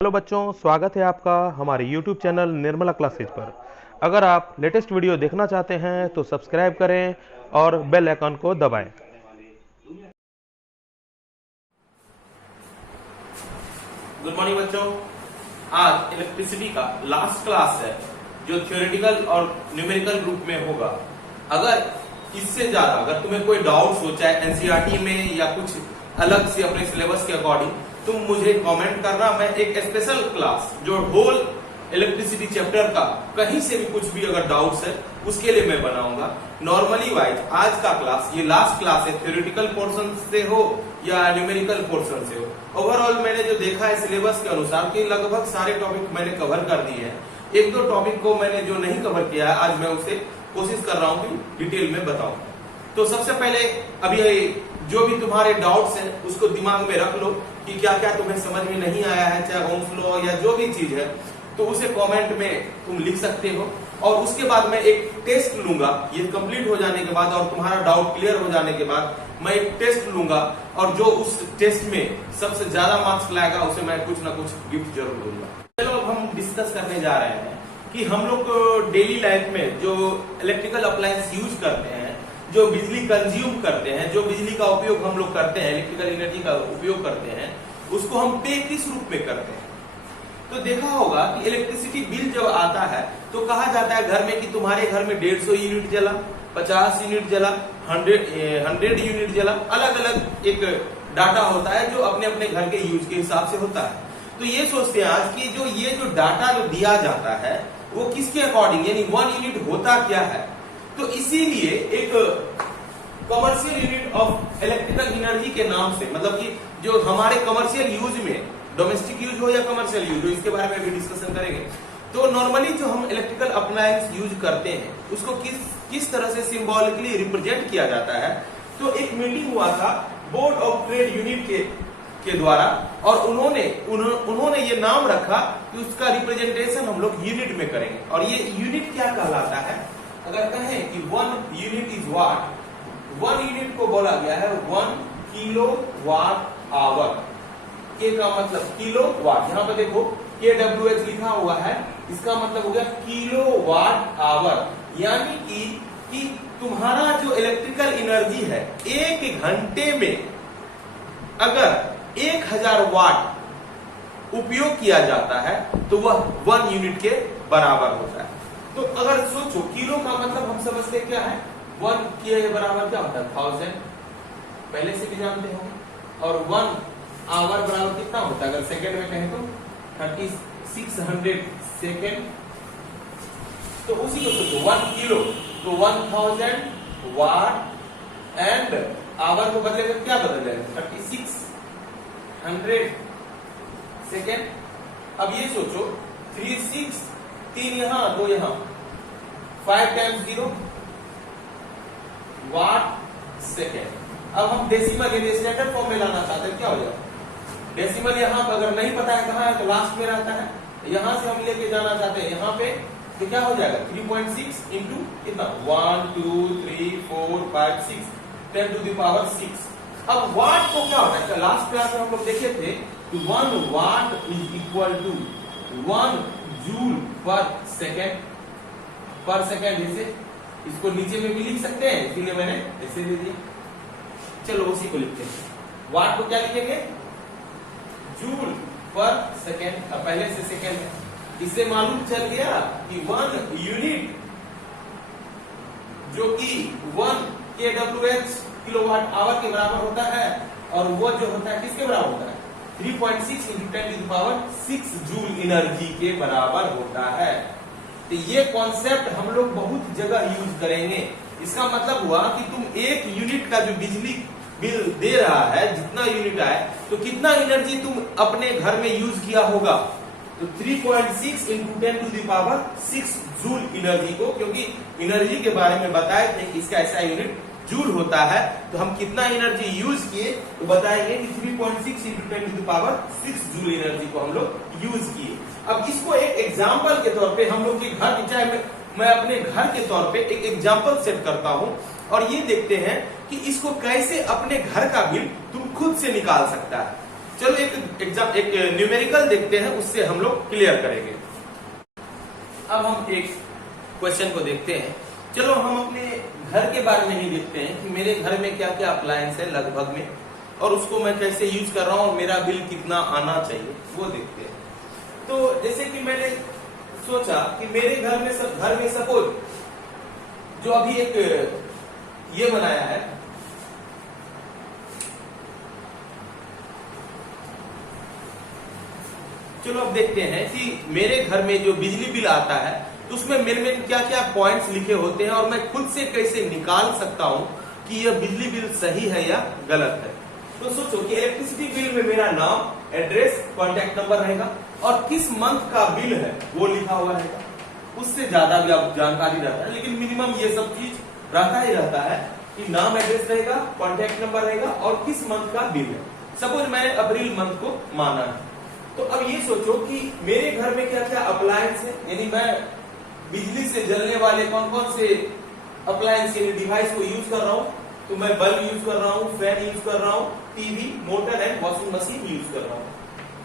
Hello बच्चों, स्वागत है आपका हमारे YouTube चैनल निर्मला क्लासेज पर। अगर आप लेटेस्ट वीडियो देखना चाहते हैं तो सब्सक्राइब करें और बेल आइकन को दबाएं। गुड मॉर्निंग बच्चों। आज इलेक्ट्रिसिटी का लास्ट क्लास है जो थ्योरेटिकल और न्यूमेरिकल ग्रुप में होगा। अगर इससे ज्यादा अगर तुम्हें कोई डाउट्स हो, चाहे एनसीईआरटी में या कुछ अलग से अपने सिलेबस के अकॉर्डिंग, तुम मुझे कमेंट करना। मैं एक स्पेशल क्लास जो होल इलेक्ट्रिसिटी चैप्टर का कहीं से भी कुछ भी अगर डाउट्स है उसके लिए मैं बनाऊंगा। नॉर्मली वाइज आज का क्लास ये लास्ट क्लास है, थ्योरेटिकल पोर्शन से हो या न्यूमेरिकल पोर्शन से हो। ओवरऑल मैंने जो देखा है सिलेबस के अनुसार कि लगभग सारे टॉपिक मैंने कवर कर दिए हैं। एक दो टॉपिक को मैंने जो नहीं कवर किया है आज मैं उसे कोशिश कर रहा हूँ कि डिटेल में बताऊं। तो सबसे पहले अभी जो भी तुम्हारे डाउट्स हैं उसको दिमाग में रख लो कि क्या क्या तुम्हें समझ में नहीं आया है, चाहे ओम्स लॉ या जो भी चीज है, तो उसे कमेंट में तुम लिख सकते हो। और उसके बाद मैं एक टेस्ट लूंगा, ये कंप्लीट हो जाने के बाद और तुम्हारा डाउट क्लियर हो जाने के बाद मैं एक टेस्ट लूंगा और जो उस टेस्ट में सबसे ज्यादा मार्क्स लाएगा उसे मैं कुछ ना कुछ गिफ्ट जरूर दूंगा। चलो अब हम डिस्कस करने जा रहे हैं कि हम लोग डेली लाइफ में जो इलेक्ट्रिकल अप्लायंस यूज करते हैं, जो बिजली कंज्यूम करते हैं, जो बिजली का उपयोग हम लोग करते हैं, इलेक्ट्रिकल एनर्जी का उपयोग करते हैं, उसको हम पे किस रूप में करते हैं। तो देखा होगा कि इलेक्ट्रिसिटी बिल जब आता है तो कहा जाता है घर में कि तुम्हारे घर में 150 यूनिट जला, 50 यूनिट जला, 100 यूनिट जला। अलग अलग एक डाटा होता है जो अपने अपने घर के यूज के हिसाब से होता है। तो ये सोचते हैं आज कि ये जो डाटा जो दिया जाता है वो किसके अकॉर्डिंग, यानी 1 यूनिट होता क्या है। तो इसीलिए एक commercial unit of electrical energy के नाम से, मतलब कि जो हमारे कमर्शियल यूज में, डोमेस्टिक यूज हो या कमर्शियल यूज हो, इसके बारे में भी डिस्कशन करेंगे। तो नॉर्मली जो हम इलेक्ट्रिकल अप्लायंस यूज करते हैं उसको किस तरह से सिंबॉलिकली रिप्रेजेंट किया जाता है। तो एक मीटिंग हुआ था बोर्ड ऑफ ट्रेड यूनिट के द्वारा और उन्होंने ये नाम रखा कि उसका रिप्रेजेंटेशन हम लोग यूनिट में करेंगे। और ये यूनिट क्या कहलाता है, अगर कहें कि 1 यूनिट इज वाट, 1 यूनिट को बोला गया है 1 किलो वाट आवर। के का मतलब किलो वाट, यहाँ पे देखो KWH लिखा हुआ है, इसका मतलब हो गया किलो वाट आवर। यानी कि तुम्हारा जो इलेक्ट्रिकल एनर्जी है एक घंटे में अगर 1000 वाट उपयोग किया जाता है तो वह 1 यूनिट के बराबर होता है। तो अगर सोचो किलो का मतलब हम समझते क्या है, 1 के बराबर क्या होता है 1000, पहले से भी जानते हो। और 1 आवर बराबर कितना होता है, अगर सेकंड में कहें तो 3600 सेकंड। तो उसी को सोचो 1 किलो तो 1000 वाट एंड आवर को बदले तो क्या बदल जाएगा 3600 सेकंड। अब ये सोचो 3 यहां 2 यहां, 5 टाइम्स 0 वाट सेकेंड। अब हम डेसिमल यानी स्टैंडर्ड फॉर्म में लाना चाहते हैं, क्या हो जाएगा डेसिमल। यहां पर अगर नहीं पता है कहां है तो लास्ट में रहता है, यहां से हम लेके जाना चाहते हैं यहां पे, तो क्या हो जाएगा 3.6 इंटू कितना 1 2 3 4 5 6 10 टू द पावर 6। अब वाट को क्या होता है, लास्ट क्लास में हम लोग देखे थे कि 1 watt is equal to 1 joule per second. जैसे इसको नीचे में भी लिख सकते हैं, इसलिए मैंने ऐसे दे दिया। चलो उसी को लिखते हैं, वाट को क्या लिखेंगे जूल पर सेकेंड। अब पहले से सेकेंड है, इससे मालूम चल गया कि 1 यूनिट जो कि 1 KWH किलोवाट आवर के बराबर होता है और वो जो होता है किसके बराबर होता है 3.6 into 10 to the power 6 joule energy के बराबर होता है। तो ये कॉन्सेप्ट हम लोग बहुत जगह यूज करेंगे। इसका मतलब हुआ कि तुम 1 यूनिट का जो बिजली बिल दे रहा है, जितना यूनिट आए तो कितना एनर्जी तुम अपने घर में यूज किया होगा, तो 3.6 into 10 to the power 6 joule energy को, क्योंकि एनर्जी के बारे में बताए थे कि इसका ऐसा यूनिट जूल होता है। तो हम कितना एनर्जी यूज किए तो बताएंगे कि 3.6 into 10 to the power 6 joule energy को हम लोग यूज किए। अब इसको एक एग्जाम्पल के तौर पे हम लोग के घर, चाहे मैं अपने घर के तौर पे एक एग्जाम्पल सेट करता हूं और ये देखते हैं कि इसको कैसे अपने घर का बिल तुम खुद से निकाल सकता है। चलो एक न्यूमेरिकल देखते हैं, उससे हम लोग क्लियर करेंगे। अब हम एक क्वेश्चन को देखते हैं। चलो हम अपने घर के बारे में ही देखते हैं कि मेरे घर में क्या क्या अप्लायंस है लगभग में, और उसको मैं कैसे यूज कर रहा हूँ और मेरा बिल कितना आना चाहिए वो देखते हैं। तो जैसे कि मैंने सोचा कि मेरे घर में सपोज जो अभी एक ये बनाया है, चलो अब देखते हैं कि मेरे घर में जो बिजली बिल आता है तो उसमें मेरे में क्या क्या पॉइंट्स लिखे होते हैं और मैं खुद से कैसे निकाल सकता हूं कि यह बिजली बिल सही है या गलत है। तो सोचो कि इलेक्ट्रिसिटी बिल में मेरा नाम, एड्रेस, कॉन्टैक्ट नंबर रहेगा और किस मंथ का बिल है वो लिखा हुआ रहेगा। उससे ज्यादा भी आप जानकारी रहता है, लेकिन मिनिमम ये सब चीज रहता ही रहता है कि नाम, एड्रेस रहेगा, कॉन्टैक्ट नंबर रहेगा और किस मंथ का बिल है। सपोज मैंने अप्रैल मंथ को माना है, तो अब ये सोचो कि मेरे घर में क्या क्या अप्लायंस है, यानी मैं बिजली से जलने वाले कौन कौन से अप्लायंस यानी डिवाइस को यूज कर रहा हूं। तो मैं बल्ब यूज कर रहा हूं, फैन यूज कर रहा हूं, TV, motor and washing machine use कर रहा हूं।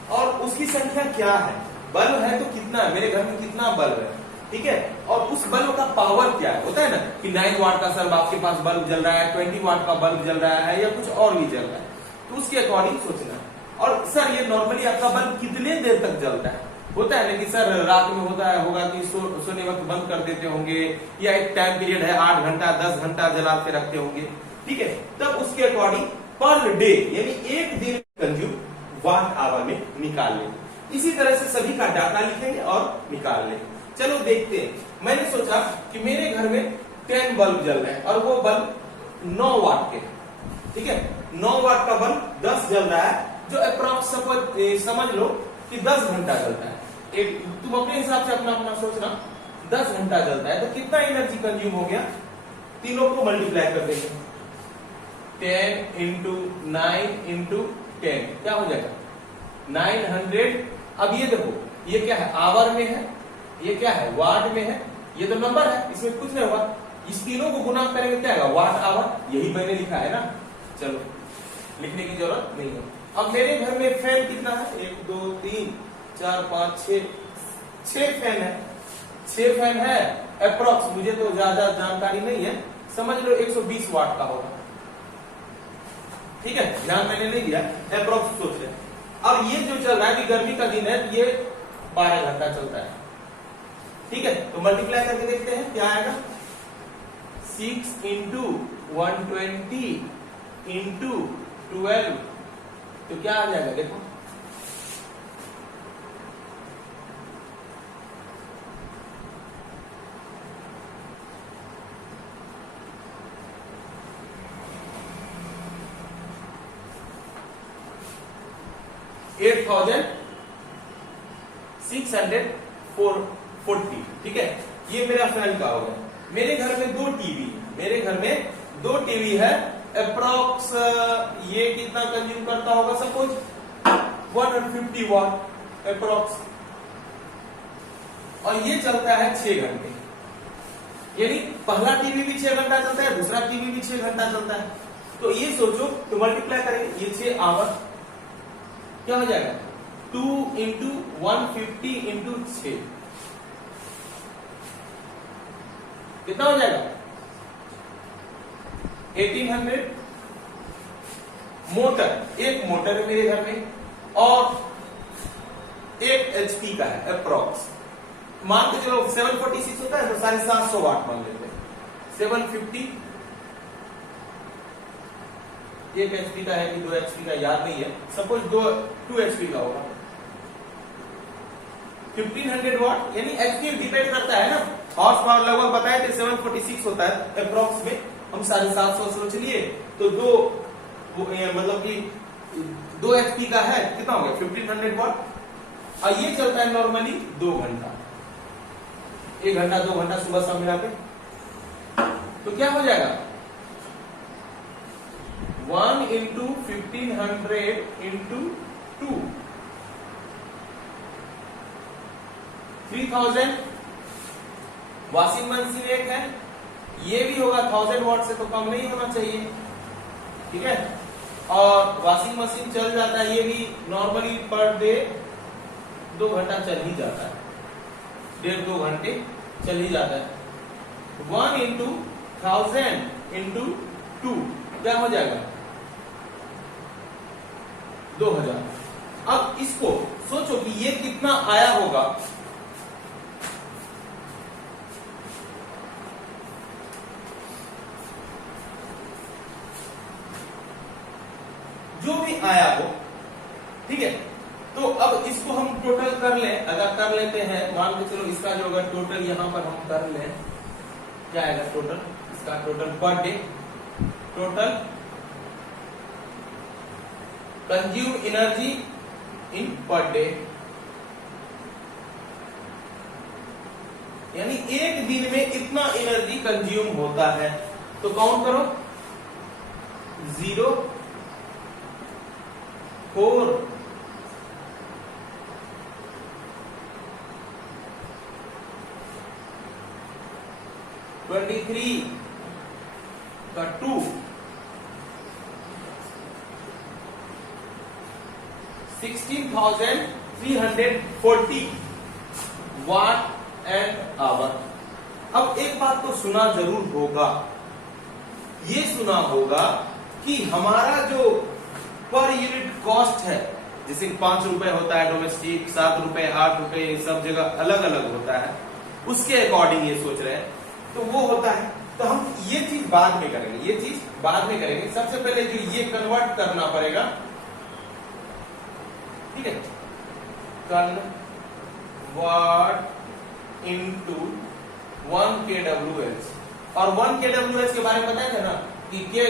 और उसकी संख्या क्या है, बल्ब है तो कितना है, मेरे घर में कितना बल्ब है, ठीक है। और उस बल्ब का पावर क्या है, होता है ना कि 9 वाट का सर आपके पास बल्ब जल रहा है, 20 वाट का बल्ब जल रहा है या कुछ और भी जल रहा है, तो उसके अकॉर्डिंग सोचना। और सर ये नॉर्मली आपका बल्ब कितने देर तक जलता है, होता है ना कि सर रात में होगा कि सोने वक्त बंद कर देते होंगे या एक टाइम पीरियड है 8 घंटा 10 घंटा जलाते रखते होंगे, ठीक है। तब उसके अकॉर्डिंग पर डे यानी एक दिन कंज्यूम वाट आवर में निकाल लेंगे। इसी तरह से सभी का डाटा लिखेंगे और निकाल लेंगे। चलो देखते हैं। मैंने सोचा कि मेरे घर में 10 बल्ब जल रहे हैं और वो बल्ब 9 वाट के, ठीक है। 9 वाट का बल्ब 10 जल रहा है, जो अप्रॉक्स समझ लो कि 10 घंटा जलता है। तुम अपने हिसाब से अपना सोचना, 10 घंटा जलता है तो कितना एनर्जी कंज्यूम हो गया, तीनों को मल्टीप्लाई कर देंगे, 10 इंटू 9 इंटू 10 क्या हो जाएगा 900। अब ये देखो ये क्या है, आवर में है, ये क्या है वाट में है, ये तो नंबर है, इसमें कुछ नहीं होगा। इस तीनों को गुना करेंगे क्या आएगा, वाट आवर, यही मैंने लिखा है ना। चलो लिखने की जरूरत नहीं है। अब मेरे घर में फैन कितना है, 1 2 3 4 5 6 फैन है, 6 फैन है अप्रॉक्स, मुझे तो ज्यादा जानकारी नहीं है, समझ लो 120 वाट का होगा, ठीक है। ध्यान मैंने नहीं दिया, अप्रॉक्स सोच रहे। अब ये जो चल रहा है कि गर्मी का दिन है, ये 12 घंटा चलता है, ठीक है। तो मल्टीप्लाई करके देखते हैं क्या आएगा, 6 इंटू 120 इंटू 12, तो क्या आ जाएगा देखो, $8,640, ठीक है। ये मेरा फैन का होगा। मेरे घर में 2 टीवी, मेरे घर में 2 टीवी है, अप्रॉक्स ये कितना कंज्यूम करता होगा, सपोज 150 वाट अप्रॉक्स, और ये चलता है 6 घंटे, यानी पहला टीवी भी 6 घंटा चलता है, दूसरा टीवी भी 6 घंटा चलता है। तो ये सोचो, तो मल्टीप्लाई करेंगे, ये 6 आवर क्या हो जाएगा, 2 इंटू 150 इंटू 6 कितना हो जाएगा 1800। मोटर, एक मोटर है मेरे घर में और 1 HP का है अप्रॉक्स, मान के चलो 746 होता है तो 750 वाट मान लेते हैं, 750 1 HP का है कि 2 HP का याद नहीं है, सपोज 2 HP का होगा, 1500 वाट, यानी HP डिपेंड करता है ना, हॉर्स पावर लगभग बताए थे 746 होता है अप्रॉक्स में, हम 750 सोच लिए तो 2 मतलब कि 2 HP का है, कितना हो गया 1500 वाट, और ये चलता है नॉर्मली 2 घंटा, 1 घंटा 2 घंटा सुबह शाम मिला के, तो क्या हो जाएगा 1 इंटू 1500 इंटू 2 3000। वॉशिंग मशीन एक है, ये भी होगा 1000 वाट से तो कम नहीं होना चाहिए, ठीक है। और वॉशिंग मशीन चल जाता है, ये भी नॉर्मली पर डे 2 घंटा चल ही जाता है, 1.5-2 घंटे चल ही जाता है। 1 इंटू 1000 इंटू 2 क्या हो जाएगा 2000। अब इसको सोचो कि ये कितना आया होगा, जो भी आया हो, ठीक है। तो अब इसको हम टोटल कर लें, अगर कर लेते हैं, मान के चलो इसका जो अगर टोटल यहां पर हम कर लें, क्या आएगा टोटल, इसका total per day, total consume energy in per day, यानी एक दिन में इतना एनर्जी कंज्यूम होता है। तो काउंट करो 0 4 23 का 2 16,340 वाट एंड आवर। अब एक बात तो सुना जरूर होगा, ये सुना होगा कि हमारा जो पर यूनिट कॉस्ट है, जैसे 5 रुपए होता है डोमेस्टिक, 7 रुपए 8 रुपए, सब जगह अलग अलग होता है, उसके अकॉर्डिंग ये सोच रहे हैं, तो वो होता है। तो हम ये चीज बाद में करेंगे, ये चीज बाद में करेंगे। सबसे पहले जो ये कन्वर्ट करना पड़ेगा, ठीक है, कन्वर्ट इनटू 1 kWh। और 1 kWh के बारे में पता है ना कि के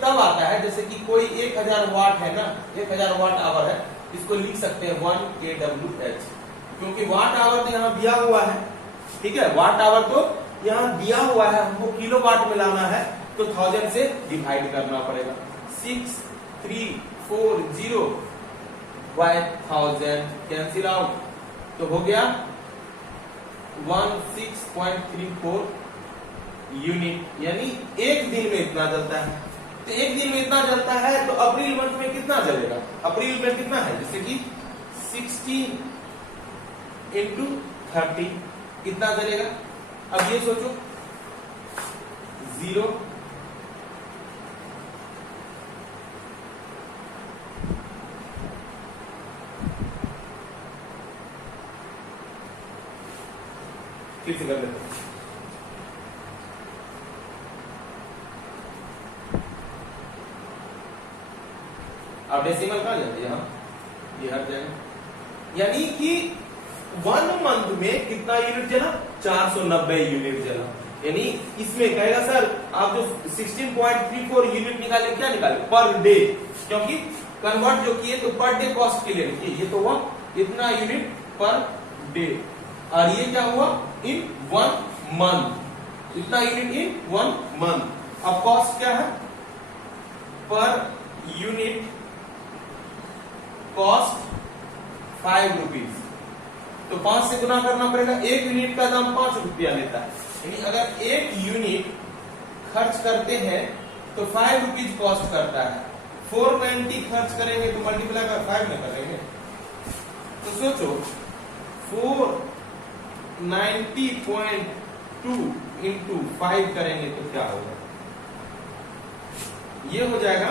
तब आता है, जैसे कि कोई 1000 वाट है ना, 1000 वाट आवर है, इसको लिख सकते हैं 1 kWh, क्योंकि वाट आवर तो यहाँ दिया हुआ है, ठीक है, वाट आवर तो यहाँ दिया हुआ है, हमको किलो वाट में लाना है, तो 1000 से डिवाइड करना पड़ेगा। 6340 बाय 1000 कैंसिल आउट, तो हो गया 16.34 यूनिट, यानी एक दिन में इतना जलता है। तो एक दिन में इतना जलता है, तो अप्रैल मंथ में कितना जलेगा, अप्रैल में कितना है, जैसे कि 16 इंटू 30 कितना जलेगा। अब ये सोचो 0 फिर से कर लेते हैं। अब डेसिमल कहां जाते हैं, ये हर जगह, यानी कि 1 मंथ में कितना यूनिट जला, 490 यूनिट जला। यानी इसमें कहेगा सर आप जो 16.34 यूनिट निकाले, क्या निकाले, पर डे, क्योंकि कन्वर्ट जो किए तो पर डे कॉस्ट के लिए लिखिए, ये तो हुआ इतना यूनिट पर डे, और ये क्या हुआ इन 1 मंथ, इतना यूनिट इन 1 मंथ। अब कॉस्ट क्या है, पर यूनिट कॉस्ट 5 रुपीज, तो 5 से गुना करना पड़ेगा, 1 यूनिट का दाम 5 रुपया लेता है, यानी अगर 1 यूनिट खर्च करते हैं तो 5 रुपीज कॉस्ट करता है। 490 खर्च करेंगे तो मल्टीप्लाई कर 5 में करेंगे, तो सोचो 490.2 इंटू 5 करेंगे तो क्या होगा, ये हो जाएगा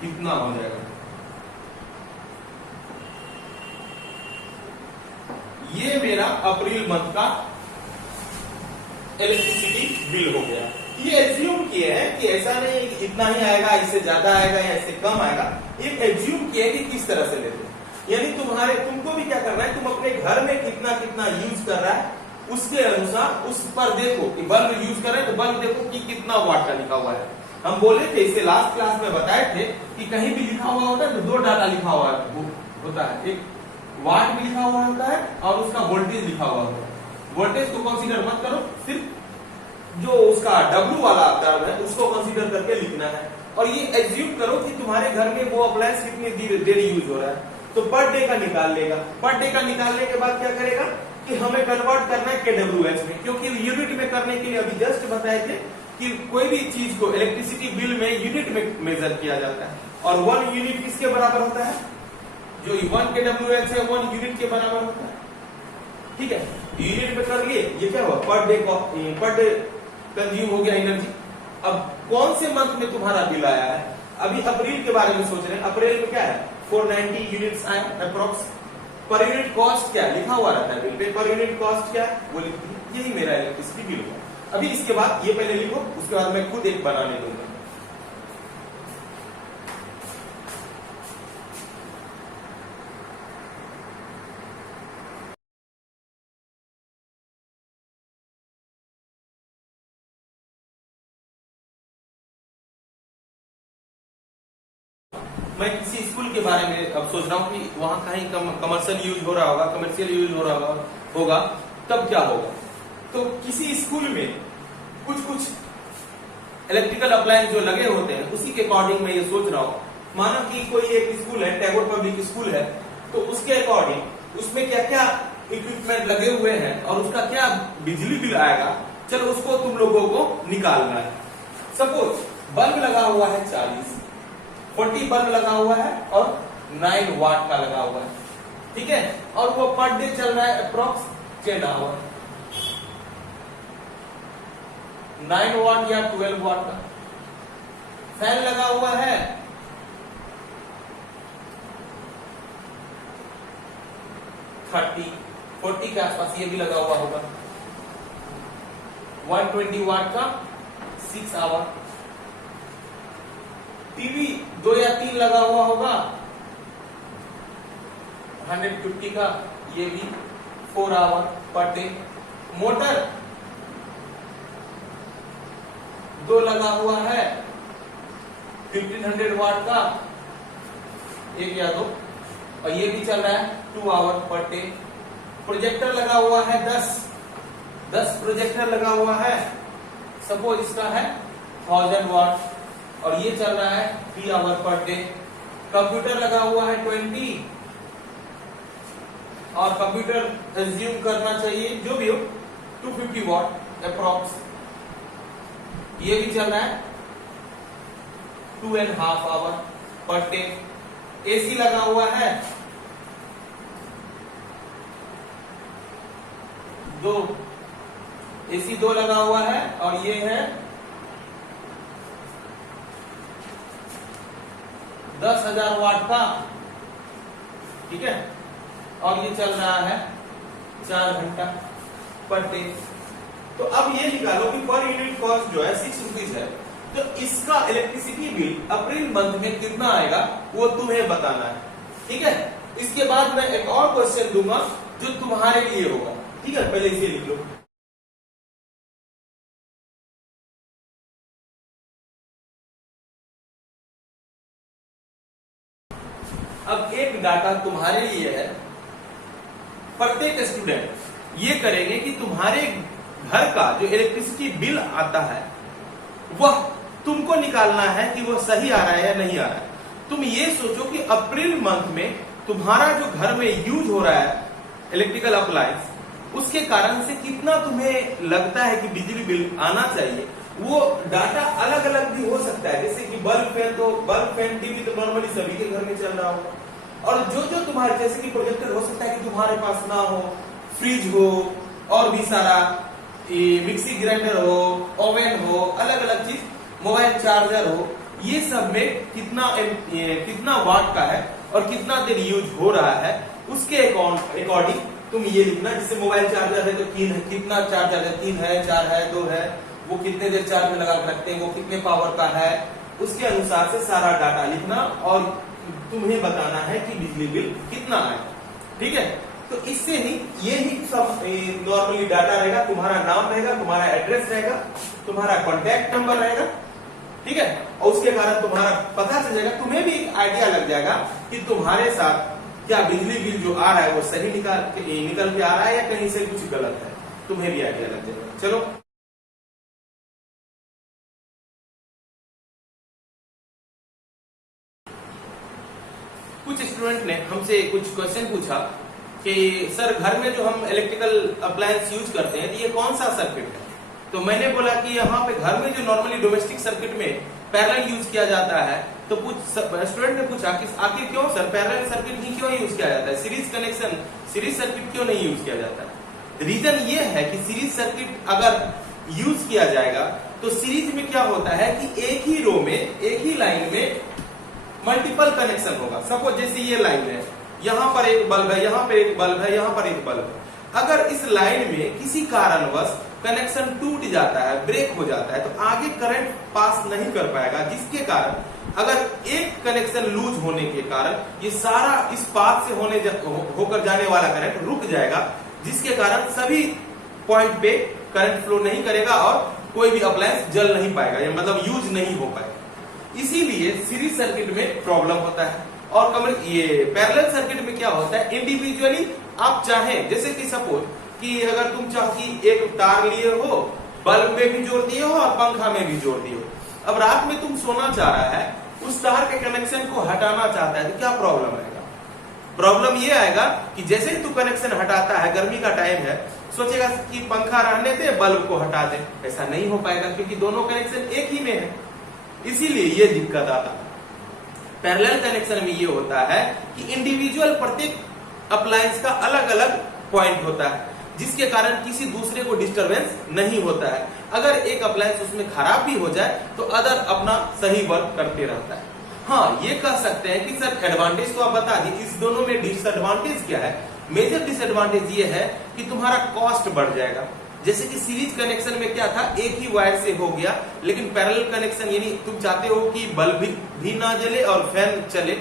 कितना हो जाएगा, ये मेरा अप्रैल मंथ का इलेक्ट्रिसिटी बिल हो गया। ये एज्यूम किए हैं कि ऐसा नहीं कि इतना ही आएगा, इससे ज्यादा आएगा या इससे कम आएगा, ये एज्यूम किए कि किस तरह से लेते हैं। यानी तुमको भी क्या करना है, तुम अपने घर में कितना कितना यूज कर रहा है उसके अनुसार उस पर देखो कि बल्ब यूज कर रहे हैं तो बल्ब देखो कि कितना वाट का लिखा हुआ है। हम बोले थे, इससे लास्ट क्लास में बताए थे कि कहीं भी लिखा हुआ होता है तो 2 डाटा लिखा हुआ होता है, एक वाट भी लिखा हुआ होता है और उसका वोल्टेज लिखा हुआ होता है। वोल्टेज को कंसीडर मत करो, सिर्फ जो उसका W वाला टर्म है उसको कंसीडर करके लिखना है। और ये एज्यूम करो कि तुम्हारे घर में वो अप्लायंस कितनी देर यूज हो रहा है, तो पर डे का निकाल लेगा। पर डे का निकालने के बाद क्या करेगा, कि हमें कन्वर्ट करना है KWH में, क्योंकि यूनिट में करने के लिए अभी जस्ट बताए थे कि कोई भी चीज को इलेक्ट्रिसिटी बिल में यूनिट में मेजर किया जाता है, और 1 यूनिट किसके बराबर होता है, जो 1 KWH है 1 यूनिट के बराबर होता है। ठीक है, यूनिट में कर लिए, ये क्या हुआ, पर डे कंज्यूम हो गया एनर्जी। अब कौन से मंथ में तुम्हारा बिल आया है, अभी अप्रैल के बारे में सोच रहे हैं, अप्रैल में क्या है 490 यूनिट्स आए अप्रोक्स। पर यूनिट कॉस्ट क्या लिखा हुआ रहता है bill pay, per unit cost क्या है वो लिख दीजिए, यही मेरा इलेक्ट्रिसिटी बिल हुआ। अभी इसके बाद ये पहले लिखो, उसके बाद मैं खुद एक बनाने दूंगा। मैं किसी स्कूल के बारे में अब सोच रहा हूँ कि वहां कहीं कमर्शियल यूज हो रहा होगा, कमर्शियल यूज हो रहा होगा, तब क्या होगा। तो किसी स्कूल में कुछ इलेक्ट्रिकल अप्लायंस जो लगे होते हैं, उसी के अकॉर्डिंग मैं ये सोच रहा हूँ। मानो कि कोई एक स्कूल है, टैगोर पब्लिक स्कूल है, तो उसके अकॉर्डिंग उसमें क्या क्या इक्विपमेंट लगे हुए हैं और उसका क्या बिजली बिल आएगा, चलो उसको तुम लोगों को निकालना है। सपोज बल्ब लगा हुआ है 40 बल्ब लगा हुआ है और 9 वाट का लगा हुआ है, ठीक है, और वो पर डे चल रहा है अप्रोक्स 10 आवर। 9 वाट या 12 वाट का फैन लगा हुआ है, थर्टी 40 के आसपास ये भी लगा हुआ होगा, 120 वाट का 6 आवर। टीवी 2 या 3 लगा हुआ होगा, 150 का, ये भी 4 आवर पर डे। मोटर 2 लगा हुआ है, 1500 वाट का, 1 या 2, और ये भी चल रहा है 2 आवर पर डे। प्रोजेक्टर लगा हुआ है 10 प्रोजेक्टर लगा हुआ है, सपोज इसका है 1000 वाट और ये चल रहा है 3 आवर पर डे। कंप्यूटर लगा हुआ है 20 और कंप्यूटर एज्यूम करना चाहिए जो भी हो 250 वाट अप्रोक्स, ये भी चल रहा है 2.5 आवर पर डे। एसी लगा हुआ है 2, एसी 2 लगा हुआ है और ये है 10,000 वाट का, ठीक है, और ये चल रहा है 4 घंटा पर डे। तो अब ये निकालो कि पर यूनिट कॉस्ट जो है 6 रुपीज है, तो इसका इलेक्ट्रिसिटी बिल अप्रैल मंथ में कितना आएगा वो तुम्हें बताना है, ठीक है। इसके बाद मैं एक और क्वेश्चन दूंगा जो तुम्हारे लिए होगा, ठीक है, पहले इसे लिख लो। अब एक डाटा तुम्हारे लिए है, प्रत्येक स्टूडेंट ये करेंगे कि तुम्हारे घर का जो इलेक्ट्रिसिटी बिल आता है वह तुमको निकालना है कि वो सही आ रहा है या नहीं आ रहा है। तुम ये सोचो कि अप्रैल मंथ में तुम्हारा जो घर में यूज हो रहा है इलेक्ट्रिकल अप्लायंस, उसके कारण से कितना तुम्हें लगता है कि बिजली बिल आना चाहिए। वो डाटा अलग अलग भी हो सकता है, जैसे कि बल्ब फैन टीवी तो नॉर्मली सभी के घर में चल रहा हो, और जो तुम्हारे जैसे कि प्रोजेक्टर हो सकता है कि तुम्हारे पास ना हो, फ्रिज हो, और भी सारा मिक्सी ग्राइंडर हो, ओवन हो, अलग अलग चीज, मोबाइल चार्जर हो, ये सब में कितना वाट का है और कितना देर यूज हो रहा है, उसके अकॉर्डिंग तुम ये लिखना। जैसे मोबाइल चार्जर है तो 3 है, कितना चार्जर है, 3 है, 4 है, 2 है, वो कितने देर चार्ज में लगा के रखते हैं, वो कितने पावर का है, उसके अनुसार से सारा डाटा लिखना और तुम्हें बताना है कि बिजली बिल कितना आए, ठीक है। तो इससे ही ये ही सब नॉर्मली डाटा रहेगा, तुम्हारा नाम रहेगा, तुम्हारा एड्रेस रहेगा, तुम्हारा कॉन्टैक्ट नंबर रहेगा, ठीक है, और उसके कारण तुम्हारा पता चल जाएगा, तुम्हें भी एक आइडिया लग जाएगा कि तुम्हारे साथ क्या बिजली बिल जो आ रहा है वो सही निकल के आ रहा है या कहीं से कुछ गलत है, तुम्हें भी आइडिया लग जाएगा। चलो कुछ स्टूडेंट ने हमसे कुछ क्वेश्चन पूछा कि सर घर में जो हम इलेक्ट्रिकल अप्लायंस यूज करते हैं ये कौन सा सर्किट है। तो मैंने बोला कि यहाँ पे घर में जो नॉर्मली डोमेस्टिक सर्किट में पैरेलल यूज किया जाता है, तो स्टूडेंट ने पूछा कि आखिर क्यों सर पैरेलल सर्किट ही क्यों यूज किया जाता है, सीरीज कनेक्शन सीरीज सर्किट क्यों नहीं यूज किया जाता है। रीजन ये है कि सीरीज सर्किट अगर यूज किया जाएगा तो सीरीज में क्या होता है कि एक ही रो में एक ही लाइन में मल्टीपल कनेक्शन होगा। सपोज जैसे ये लाइन है, यहाँ पर एक बल्ब है, यहाँ पर एक बल्ब है, यहाँ पर एक बल्ब है। अगर इस लाइन में किसी कारणवश कनेक्शन टूट जाता है, ब्रेक हो जाता है, तो आगे करंट पास नहीं कर पाएगा, जिसके कारण अगर एक कनेक्शन लूज होने के कारण ये सारा इस पाथ से होकर जाने वाला करंट रुक जाएगा, जिसके कारण सभी पॉइंट पे करंट फ्लो नहीं करेगा और कोई भी अप्लायंस जल नहीं पाएगा, या मतलब यूज नहीं हो पाएगा। इसीलिए सीरीज सर्किट में प्रॉब्लम होता है। और ये पैरेलल सर्किट में क्या होता है, इंडिविजुअली आप चाहें, जैसे कि सपोज कि अगर तुम चाहो कि एक तार लिए हो, बल्ब में भी जोड़ दिए हो और पंखा में भी जोड़ दिए हो, अब रात में तुम सोना चाह रहा है, उस तार के कनेक्शन को हटाना चाहता है, तो क्या प्रॉब्लम आएगा। प्रॉब्लम ये आएगा कि जैसे ही तू कनेक्शन हटाता है, गर्मी का टाइम है, सोचेगा कि पंखा रहने दे, बल्ब को हटा दे, ऐसा नहीं हो पाएगा क्योंकि दोनों कनेक्शन एक ही में है। इसीलिए ये दिक्कत आता है। पैरेलल कनेक्शन में ये होता है कि इंडिविजुअल प्रत्येक अप्लायंस का अलग अलग पॉइंट होता है, जिसके कारण किसी दूसरे को डिस्टरबेंस नहीं होता है। अगर एक अप्लायंस उसमें खराब भी हो जाए तो अदर अपना सही वर्क करते रहता है। हाँ, ये कह सकते हैं कि सर एडवांटेज तो आप बता दी, इस दोनों में डिसएडवांटेज क्या है। मेजर डिसएडवांटेज ये है कि तुम्हारा कॉस्ट बढ़ जाएगा। जैसे कि सीरीज कनेक्शन में क्या था, एक ही वायर से हो गया, लेकिन पैरेलल कनेक्शन यानी तुम चाहते हो कि बल्ब भी ना जले और फैन चले,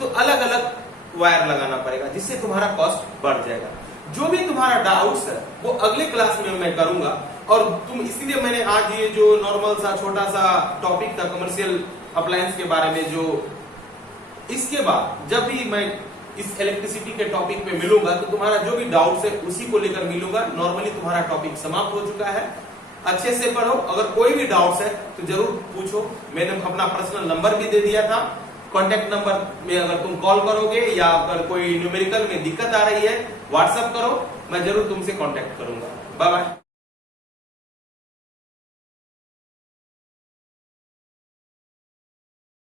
तो अलग अलग वायर लगाना पड़ेगा, जिससे तुम्हारा कॉस्ट बढ़ जाएगा। जो भी तुम्हारा डाउट्स है वो अगले क्लास में मैं करूंगा, और तुम इसीलिए मैंने आज ये जो नॉर्मल सा छोटा सा टॉपिक था कमर्शियल अप्लायंस के बारे में, जो इसके बाद जब भी मैं इस इलेक्ट्रिसिटी के टॉपिक पे मिलूंगा तो तुम्हारा जो भी डाउट्स है उसी को लेकर मिलूंगा। नॉर्मली तुम्हारा टॉपिक समाप्त हो चुका है, अच्छे से पढ़ो। अगर कोई भी डाउट्स है तो जरूर पूछो। मैंने अपना पर्सनल नंबर भी दे दिया था, कॉन्टेक्ट नंबर में अगर तुम कॉल करोगे या अगर कोई न्यूमेरिकल में दिक्कत आ रही है व्हाट्सएप करो, मैं जरूर तुमसे कॉन्टेक्ट करूंगा। Bye bye.